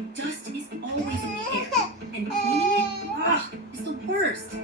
Dust is always in the air, and cleaning it, is the worst.